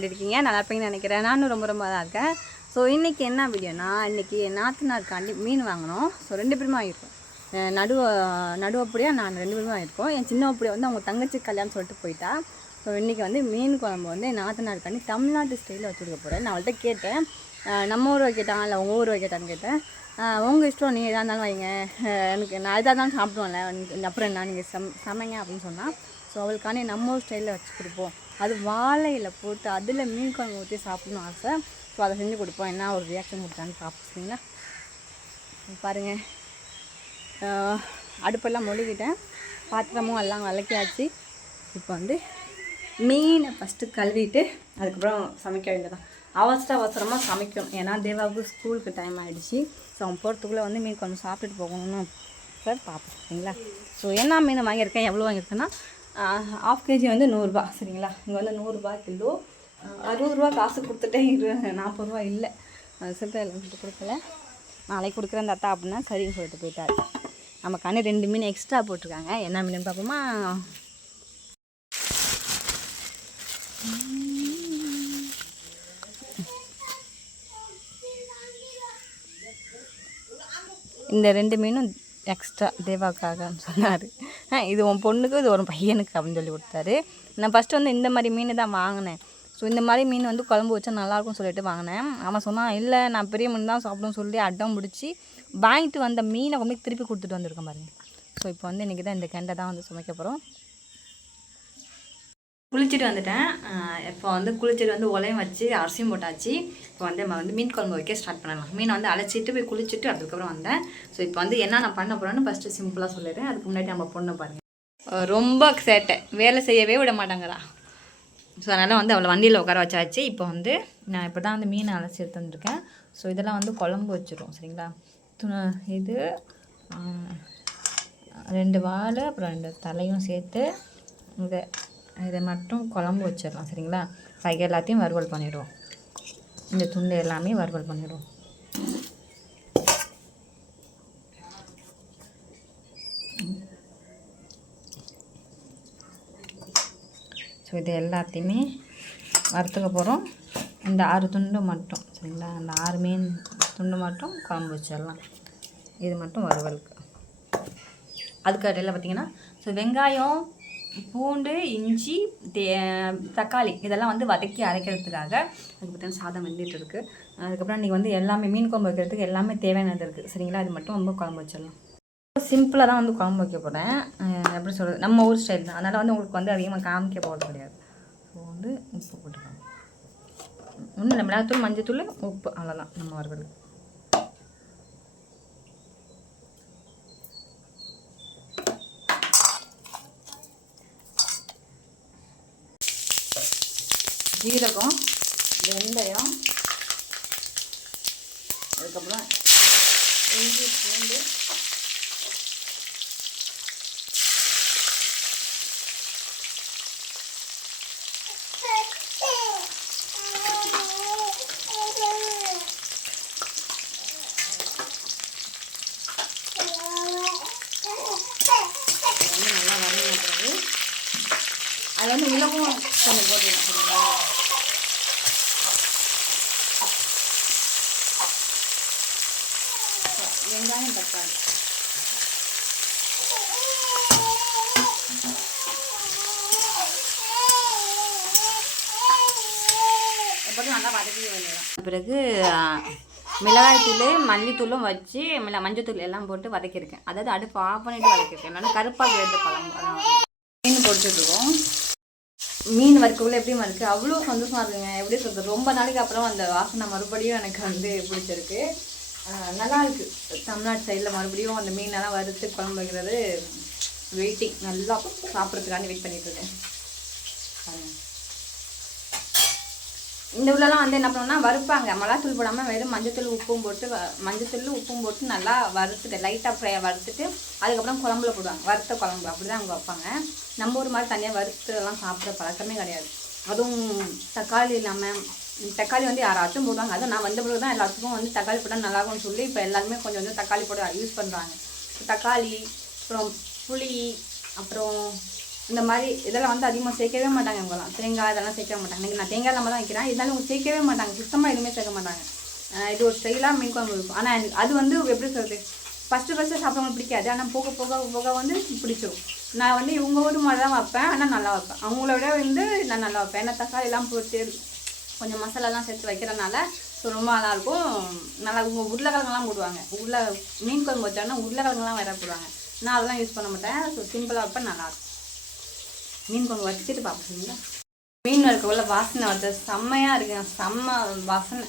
எப்படி இருக்கீங்க? நல்லா இருப்பீங்கன்னு நினைக்கிறேன். நானும் ரொம்ப தான் இருக்கேன். ஸோ இன்றைக்கி என்ன வீடியோனா, இன்றைக்கி என் நாத்தனாருக்காண்டி மீன் வாங்கினோம். ஸோ 2 பேருமே வாங்கியிருக்கோம். நடுவப்படியாக நான் 2 பேருமே வாங்கியிருக்கோம். என் சின்ன அப்படியே வந்து அவங்க தங்கச்சி கல்யாணம் சொல்லிட்டு போயிட்டா. ஸோ இன்றைக்கி வந்து மீன் குழம்பு வந்து என் நாத்தனாருக்காண்டி தமிழ்நாட்டு ஸ்டைலில் வச்சு கொடுக்க போகிறேன். நான் அவள்கிட்ட கேட்டேன், நம்ம ஊர் வைக்கட்டான் இல்லை உங்கள் ஊர் வைக்கட்டான்னு கேட்டேன். உங்கள் இஷ்டம், நீங்கள் எதாக இருந்தாலும் வைங்க, எனக்கு நான் எதாக இருந்தாலும் சாப்பிடுவோம்ல, அப்புறம் என்ன நீங்கள் சமைங்க அப்படின்னு சொன்னால். ஸோ அவளுக்காண்டி நம்ம ஊர் ஸ்டைலில் வச்சு கொடுப்போம். அது வாழையில் போட்டு அதில் மீன் குழம்பு ஊற்றி சாப்பிடணும் ஆசை. ஸோ அதை செஞ்சு கொடுப்போம். என்ன ஒரு ரியாக்ஷன் கொடுத்தான்னு பார்ப்பீங்களா? பாருங்கள், அடுப்பெல்லாம் மொழிகிட்டேன், பாத்திரமும் எல்லாம் விளக்கியாச்சு. இப்போ வந்து மீனை ஃபஸ்ட்டு கழுவிட்டு அதுக்கப்புறம் சமைக்க வேண்டியதான். அவசரமாக சமைக்கணும். ஏன்னா தேவாவுக்கு ஸ்கூலுக்கு டைம் ஆகிடுச்சு. ஸோ அவன் போகிறதுக்குள்ளே வந்து மீன் குழம்பு சாப்பிட்டுட்டு போகணும்னு சார் பார்ப்போம். சரிங்களா? ஸோ என்ன மீன் வாங்கியிருக்கேன், எவ்வளோ வாங்கியிருக்கேன்னா 1/2 kg வந்து 100 ரூபா. சரிங்களா? இங்கே வந்து 100 ரூபா கிலோ. 60 ரூபா காசு கொடுத்துட்டே 40 ரூபா இல்லை, சில்லறையில் சொல்லிட்டு கொடுக்கல. நாளைக்கு கொடுக்குறேன் அந்த அத்தா அப்படின்னா சரின்னு சொல்லிட்டு போயிட்டார். நமக்கான 2 மீன் எக்ஸ்ட்ரா போட்டிருக்காங்க. என்ன மீன் பார்ப்போமா? இந்த 2 மீனும் எக்ஸ்ட்ரா தேவாக்காக சொன்னார். இது உன் பொண்ணுக்கு, இது ஒரு பையனுக்கு அப்படின்னு சொல்லி கொடுத்தாரு. நான் ஃபஸ்ட்டு வந்து இந்த மாதிரி மீன் தான் வாங்கினேன். ஸோ இந்த மாதிரி மீன் வந்து குழம்பு வச்சா நல்லாயிருக்கும்னு சொல்லிட்டு வாங்கினேன். அவன் சொன்னான், இல்லை நான் பெரிய மீன் தான் சாப்பிடுன்னு சொல்லி அடம் பிடிச்சி வாங்கிட்டு வந்த மீனை கொண்டு திருப்பி கொடுத்துட்டு வந்திருக்கேன் பாருங்கள். ஸோ இப்போ வந்து இன்றைக்கி தான் இந்த கெண்டை தான் வந்து சமைக்க போகிறோம். குளிச்சுட்டு வந்துட்டேன். இப்போ வந்து குளிச்சுட்டு வந்து உலையும் வச்சு அரிசியும் போட்டாச்சு. இப்போ வந்து நம்ம வந்து மீன் குழம்பு வைக்க ஸ்டார்ட் பண்ணலாம். மீனை வந்து அழைச்சிட்டு போய் குளிச்சுட்டு அதுக்கப்புறம் வந்தேன். ஸோ இப்போ வந்து என்ன நான் பண்ண போகிறேன்னு ஃபஸ்ட்டு சிம்பிளாக சொல்லிடுறேன். அதுக்கு முன்னாடி நம்ம பொண்ணை பாருங்கள், ரொம்ப சேட்டை, வேலை செய்யவே விட மாட்டாங்கிறா. ஸோ அதனால் வந்து அவளை வண்டியில் உட்கார வச்சாச்சு. இப்போ வந்து நான் இப்போ தான் வந்து மீனை அழைச்சி எடுத்து வந்துருக்கேன். ஸோ இதெல்லாம் வந்து குழம்பு வச்சிடும். சரிங்களா? இது 2 வால் அப்புறம் 2 தலையும் சேர்த்து இதை மட்டும் குழம்பு வச்சிடலாம். சரிங்களா? காய்கறி எல்லாத்தையும் வறுவல் பண்ணிவிடுவோம். இந்த துண்டு எல்லாமே வறுவல் பண்ணிவிடுவோம். ஸோ இது எல்லாத்தையுமே வறுத்துக்க போகிறோம். இந்த 6 துண்டு மட்டும். சரிங்களா? அந்த 6 மீன் துண்டு மட்டும் குழம்பு வச்சிடலாம். இது மட்டும் வறுவலுக்கு. அதுக்கு இடையில் பார்த்திங்கன்னா, ஸோ வெங்காயம், பூண்டு, இஞ்சி, தக்காளி இதெல்லாம் வந்து வதக்கி அரைக்கிறதுக்காக அதுக்கு பார்த்தீங்கன்னா சாதம் வெந்துட்டு இருக்குது. அதுக்கப்புறம் இன்றைக்கி வந்து எல்லாமே மீன் குழம்பு வைக்கிறதுக்கு எல்லாமே தேவையானது இருக்குது. சரிங்களா? அது மட்டும் ரொம்ப குழம்பு வச்சிடலாம். சிம்பிளாக தான் வந்து குழம்பு வைக்க போகிறேன். எப்படி சொல்கிறது, நம்ம ஊர் ஸ்டைல் தான். அதனால் வந்து உங்களுக்கு வந்து அதிகமாக காமிக்க போகிறது கிடையாது. ஸோ வந்து உப்பு போட்டுக்கலாம். ஒன்றும் இல்லை, மிளகாத்தூள், மஞ்சத்தூள், உப்பு, அவ்வளோதான் நம்ம வறுவலுக்கு. ஜீரகம், வெந்தயம், அதுக்கப்புறம் இஞ்சி, பூண்டு, நல்லா வதங்கினது. அது வந்து மிளகும் கொஞ்சம் போட்டுக்கலாம். வெங்காயம், தக்காளி எப்போதும் நல்லா வதக்கி வேண்டியதான். பிறகு மிளகாய்த்தூள், மல்லித்தூளும் வச்சு மஞ்சத்தூள் எல்லாம் போட்டு வதக்கியிருக்கேன். அதாவது அடுப்பு ஆஃப் பண்ணிவிட்டு வதக்கியிருக்கேன். நல்லா கருப்பாக எடுத்து குழம்பு மீன் பொடிச்சிட்ருக்கோம். மீன் வறுக்கக்குள்ளே எப்படியும் இருக்குது, அவ்வளோ சந்தோஷமாக இருக்குங்க. எப்படி சொல்கிறது, ரொம்ப நாளைக்கு அப்புறம் அந்த வாசனை மறுபடியும் எனக்கு வந்து பிடிச்சிருக்கு. நல்லா இருக்குது. தமிழ்நாட்டு சைடில் மறுபடியும் அந்த மீனெல்லாம் வறுத்து குழம்பு வைக்கிறது வெயிட்டிங். நல்லா சாப்பிட்றதுக்காண்டி வெயிட் பண்ணிட்டுருக்கேன். இந்த உள்ளலாம் வந்து என்ன பண்ணுவோம்னா வறுப்பாங்க, மிளகாத்தூள் போடாமல் வெறும் மஞ்சத்தூள் உப்பும் போட்டு நல்லா வறுத்துட்டு லைட்டாக ஃப்ரையாக வறுத்துட்டு அதுக்கப்புறம் குழம்புல போடுவாங்க. வறுத்த குழம்பு அப்படி தான் அவங்க வைப்பாங்க. நம்ம ஒரு மாதிரி தனியாக வறுத்துலாம் சாப்பிட்ற பழக்கமே கிடையாது. அதுவும் தக்காளி இல்லாமல், தக்காளி வந்து யாராச்சும் போடுவாங்க. அதுவும் நான் வந்த பிறகு தான் எல்லாத்துக்கும் வந்து தக்காளி போட்டால் நல்லாஇருக்கும்னு சொல்லி இப்போ எல்லாருமே கொஞ்சம் வந்து தக்காளி போட யூஸ் பண்ணுறாங்க. தக்காளி, அப்புறம் புளி, அப்புறம் இந்த மாதிரி இதெல்லாம் வந்து அதிகமாக சேர்க்கவே மாட்டாங்க இவங்கலாம். தேங்காய் இதெல்லாம் சேர்க்க மாட்டாங்க. இன்றைக்கி நான் தேங்காய் இல்லாமல் தான் வைக்கிறேன். இருந்தாலும் இவங்க சேர்க்கவே மாட்டாங்க, சுத்தமாக எதுவுமே சேர்க்க மாட்டாங்க. இது ஒரு ஸ்டைலாக மீன் குழம்பு இருக்கும். ஆனால் எனக்கு அது வந்து எப்படி சொல்கிறது, ஃபஸ்ட்டு சாப்பிட்றவங்களுக்கு பிடிக்காது. ஆனால் போக போக போக வந்து பிடிச்சிரும். நான் வந்து இவங்க ஒரு மாதிரி தான் வைப்பேன், ஆனால் நல்லா வைப்பேன். அவங்கள விட வந்து நான் நல்லா வைப்பேன். ஏன்னா தக்காளி எல்லாம் போட்டு கொஞ்சம் மசாலாலாம் சேர்த்து வைக்கிறனால ஸோ ரொம்ப நல்லாயிருக்கும். நல்லா உருளைக்கிழங்குலாம் போடுவாங்க. மீன் குழம்பு வச்சாங்கன்னா உருளைக்கிழங்குலாம் வேற போடுவாங்க. நான் அதெல்லாம் யூஸ் பண்ண மாட்டேன். ஸோ சிம்பிளாக வைப்பேன், நல்லாயிருக்கும். மீன் குழம்பு வச்சுட்டு பார்ப்பீங்களா? மீன் வறுக்கக்குள்ள வாசனை வருது, செம்மையாக இருக்குங்க. செம்ம வாசனை.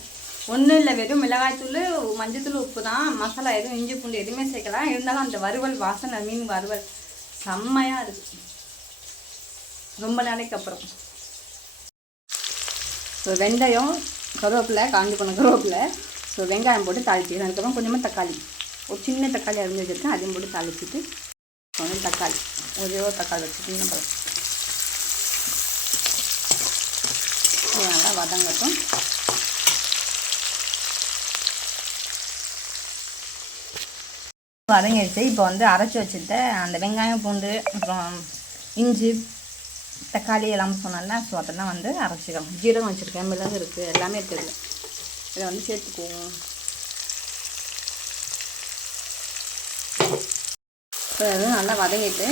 ஒன்றும் இல்லை, வெறும் மிளகாய்த்தூள், மஞ்சத்தூள், உப்பு தான். மசாலா எதுவும் இஞ்சி பூண்டு எதுவுமே சேர்க்கலாம். இருந்தாலும் அந்த வறுவல் வாசனை, மீன் வறுவல் செம்மையாக இருக்குது ரொம்ப நாளைக்கு அப்புறம். ஸோ வெந்தயம், கருவேப்பிலை, காஞ்சி போன கருவேப்பிலை, ஸோ வெங்காயம் போட்டு தாளிச்சிக்கணும். அதுக்கப்புறம் கொஞ்சமாக தக்காளி, ஒரு சின்ன தக்காளி அரிஞ்சு வச்சுருக்கேன், அதையும் போட்டு தாளிச்சிட்டு கொஞ்சம் தக்காளி, ஒரே ஒரு தக்காளி வச்சு சின்ன பழம் நல்லா வதங்கட்டும். வதங்கிடுச்சு. இப்போ வந்து அரைச்சி வச்சுட்டு அந்த வெங்காயம், பூண்டு, அப்புறம் இஞ்சி, தக்காளி எல்லாம் சொன்னால ஸோ அதெல்லாம் வந்து அரைச்சிக்கலாம். ஜீரகம் வச்சுருக்கேன், மிளகு இருக்குது, எல்லாமே இருக்குது. இதை வந்து சேர்த்துக்குவோம். ஸோ அதுவும் நல்லா வதங்கிட்டு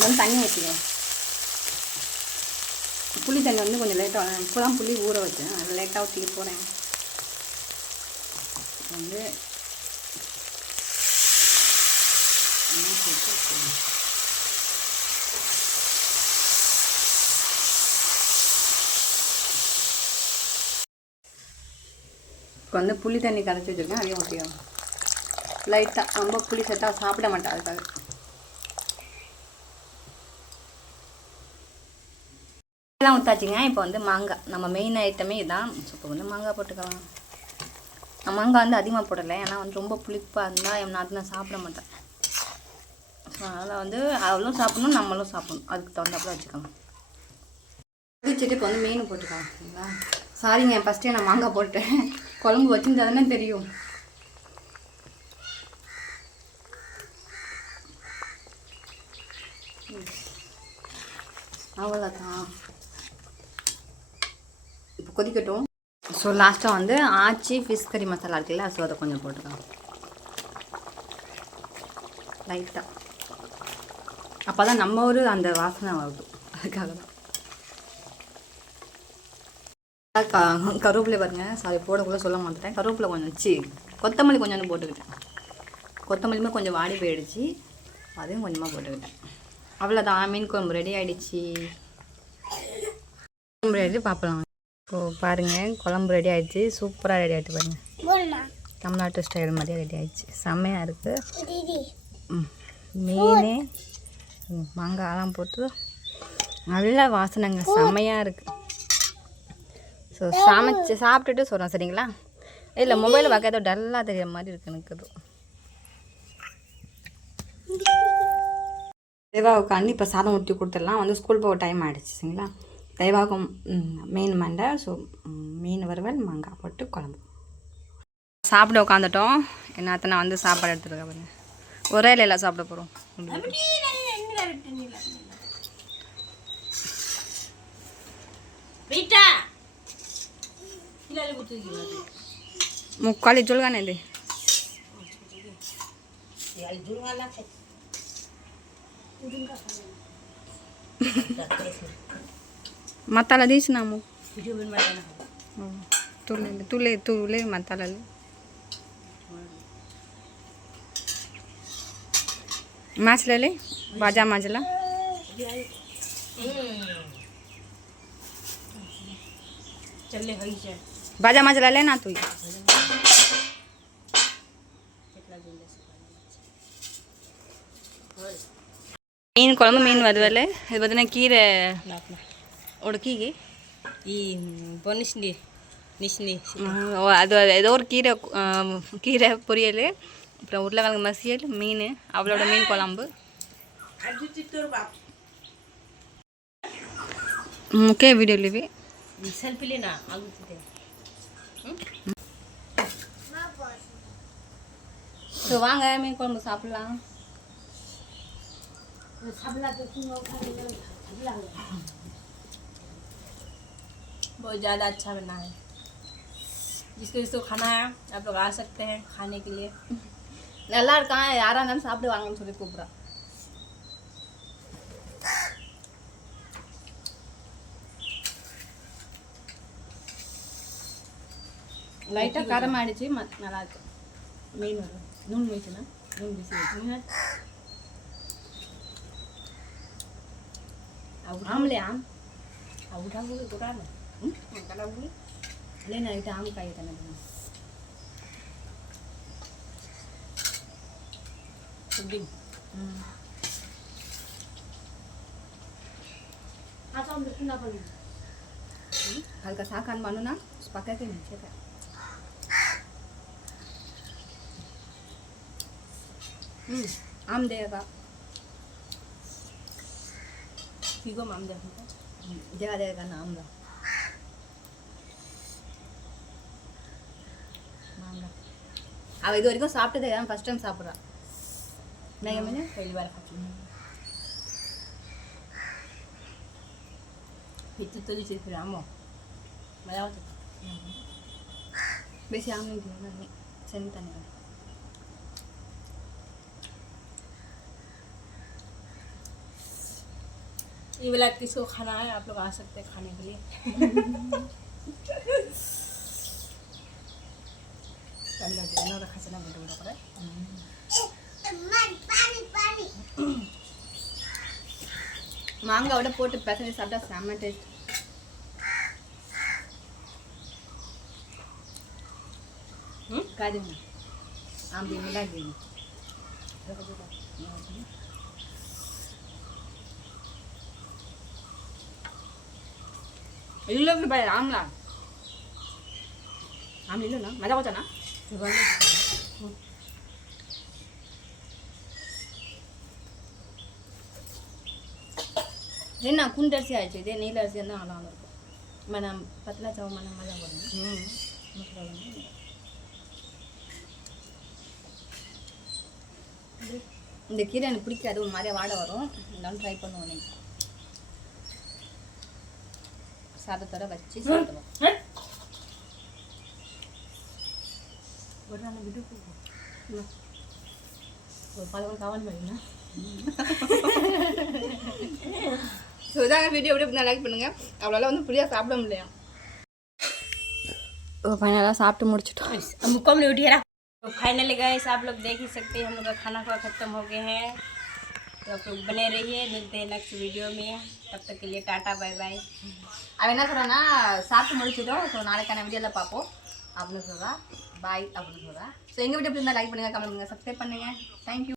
வந்து தண்ணி ஊற்றிக்கலாம். புளி தண்ணி வந்து கொஞ்சம் லேட்டாக, இப்போ தான் புளி ஊற வச்சேன், அதில் லேட்டாக ஊற்றிக்க போகிறேன். வந்து இப்போ வந்து புளி தண்ணி கரைச்சி வச்சுருக்கேன், அதையும் ஊற்றிக்கலாம் லைட்டாக. ரொம்ப புளி சேர்த்தா சாப்பிட மாட்டேன், அதுக்காக. இதெல்லாம் ஊற்றாச்சிங்க. இப்போ வந்து மாங்காய், நம்ம மெயின் ஐட்டமே இதுதான். ஸோ இப்போ வந்து மாங்காய் போட்டுக்கலாம். நான் மாங்காய் வந்து அதிகமாக போடலை, ஏன்னா வந்து ரொம்ப புளிப்பாக இருந்தால் நான் சாப்பிட மாட்டேன். ஸோ அதனால் வந்து அவளும் சாப்பிடணும், நம்மளும் சாப்பிடணும், அதுக்கு தகுந்தாப்புல வச்சுக்கலாம். வச்சுட்டு இப்போ வந்து மீன் போட்டுக்கலாம். சரிங்களா? சாரிங்க, ஃபஸ்ட்டே நான் மாங்காய் போட்டேன். குழம்பு வச்சுருந்தா தானே தெரியும். அவ்வளோதான், இப்போ கொதிக்கட்டும். ஸோ லாஸ்ட்டாக வந்து ஆச்சி ஃபிஷ் கறி மசாலா இருக்குல்ல, ஸோ அதை கொஞ்சம் போட்டுக்கலாம் லைட்டாக. அப்போ தான் நம்ம ஒரு அந்த வாசனை வரும், அதுக்காக தான். கருவேப்பிலை பாருங்கள், சாரி போடக்குள்ளே சொல்ல மாட்டேன். கருவேப்பிலை கொஞ்சம் வச்சு கொத்தமல்லி கொஞ்சம் போட்டுக்கிட்டேன். கொத்தமல்லியுமே கொஞ்சம் வாடி போயிடுச்சு, அதையும் கொஞ்சமாக போட்டுக்கிட்டேன். அவ்வளோதான், மீன் குழம்பு ரெடி ஆகிடுச்சு. குழம்பு ரெடி பார்க்கலாம். இப்போது பாருங்கள், குழம்பு ரெடி ஆகிடுச்சு, சூப்பராக ரெடி ஆகிடுச்சு பாருங்கள். தமிழ்நாட்டு ஸ்டைல் மாதிரியே ரெடி ஆகிடுச்சு, செம்மையாக இருக்குது. மீன் மாங்காயெல்லாம் போட்டு நல்லா வாசனைங்க, செம்மையாக இருக்குது. ஸோ சமைச்சு சாப்பிட்டுட்டு சொல்கிறேன், சரிங்களா? இல்லை, மொபைலில் பார்க்க ஏதோ டல்லாக தெரிகிற மாதிரி இருக்குது எனக்கு. அது தேவாவுக்கு அண்ணி இப்போ சாதம் ஊற்றி கொடுத்துடலாம். வந்து ஸ்கூல் போக டைம் ஆகிடுச்சு, சரிங்களா? தேவாவுக்கும் மீன் மண்டை, ஸோ மீன் வறுவல், மாங்காய் போட்டு குழம்பு. சாப்பிட உட்காந்துட்டோம். என்னத்த நான் வந்து சாப்பாடு எடுத்துருக்கேன் பாருங்க. ஒரே இலையில் சாப்பிட போகிறோம். ముక్కాలు ఇచ్చులుగానండి మతాల తీసినాము తులే తులే మతాలలు మాছలే బాజా మాజల बाजा मजला लेना तू மீன் குழம்பு, மீன் வறுவல். இது பார்த்தீங்கன்னா கீரை உடக்கிக்கு அது ஏதோ ஒரு கீரை, கீரை பொரியல், அப்புறம் உருளைக்கிழங்கு மசியல், மீன், அவளோட மீன் குழம்பு. ஓகே, வீடியோ லிவி सेल्फी लेना आगुते तो வாங்க மீன் குழம்பு சாப்பிடலாம். बहुत ज़्यादा अच्छा बना है। जिसको जिसको खाना है आप लोग आ सकते हैं खाने के लिए। நல்லா இருக்கான், யாராக இருந்தாலும் சாப்பிட்டு வாங்கன்னு சொல்லி கூப்பிட்றா. லைட்டாக காரம் ஆயிடுச்சு, நல்லா இருக்கு. மீன் வரும் நூன் வச்சுன்னா நூன் பிசி ஆம்லையா अब उठा हुए उठा ना कटा हुए இல்லைண்ணா இது ஆமக்காய் தானே. पुडिंग हल्का सा खान मानो ना पका के नीचे का आम देगा फीको माम देखो जगह देगा ना आम दा मांगा अब இது வரைக்கும் சாப்பிட்டதே தான் ஃபர்ஸ்ட் டைம் சாப்பிடுறா. नहीं मैंने पहली बार खाती हूँ। itu tuh di sini kamu malah tuh बेसी आम नहीं दिया ना सेंटा नहीं. ये वाला किसको खाना है आप लोग आ सकते हैं खाने के लिए। अंदर जाना रखा चला बड़ा बड़ा மாங்காவோட போட்டு பசங்க சாப்பிட்டா செம்ம டேஸ்ட். காதுங்க ஆம்பி மிளகு इल्लो भी भाई आमला आम इल्लो ना मजा होता ना என்ன குண்டரிசி ஆயிடுச்சு. இதே நீல அரிசி தான் நல்லா இருக்கும். மனம் பத்தலா சவ மனம் மஜா வரும். இந்த கீரை எனக்கு பிடிக்காது, ஒரு மாதிரியா வாடை வரும். நான் ட்ரை பண்ணுவோம் நீங்கள் சாதத்தோட வச்சு சாப்பிடுவோம். ஒரு நாள் விட்டு ஒரு 11 காவன் பண்ணீங்கன்னா ஸோ இதாங்க வீடியோ எப்படி லைக் பண்ணுங்கள். அவ்வளோலாம் வந்து ஃப்ரீயாக சாப்பிட முடியலையா. ஃபைனலாக சாப்பிட்டு முடிச்சிட்டோம். मुक्का में उठिए तो फाइनली गाइस आप लोग देख ही सकते हैं हम लोग का खाना खत्म हो गए हैं। तो आप लोग बने रहिए, मिलते हैं नेक्स्ट वीडियो में, तब तक के लिए टाटा बाय बाय। அவன் என்ன சொல்கிறான்னா சாப்பிட்டு முடிச்சிட்டோம், ஸோ நாளைக்கான வீடியோவில் பார்ப்போம் அப்படின்னு சொல்கிறா. பாய் அப்படின்னு சொல்கிறா. ஸோ எங்கள் வீடியோ எப்படி இருந்தால் லைக் பண்ணுங்கள், கமெண்ட் பண்ணுங்கள், சப்ஸ்கிரைப் பண்ணுங்கள். தேங்க்யூ.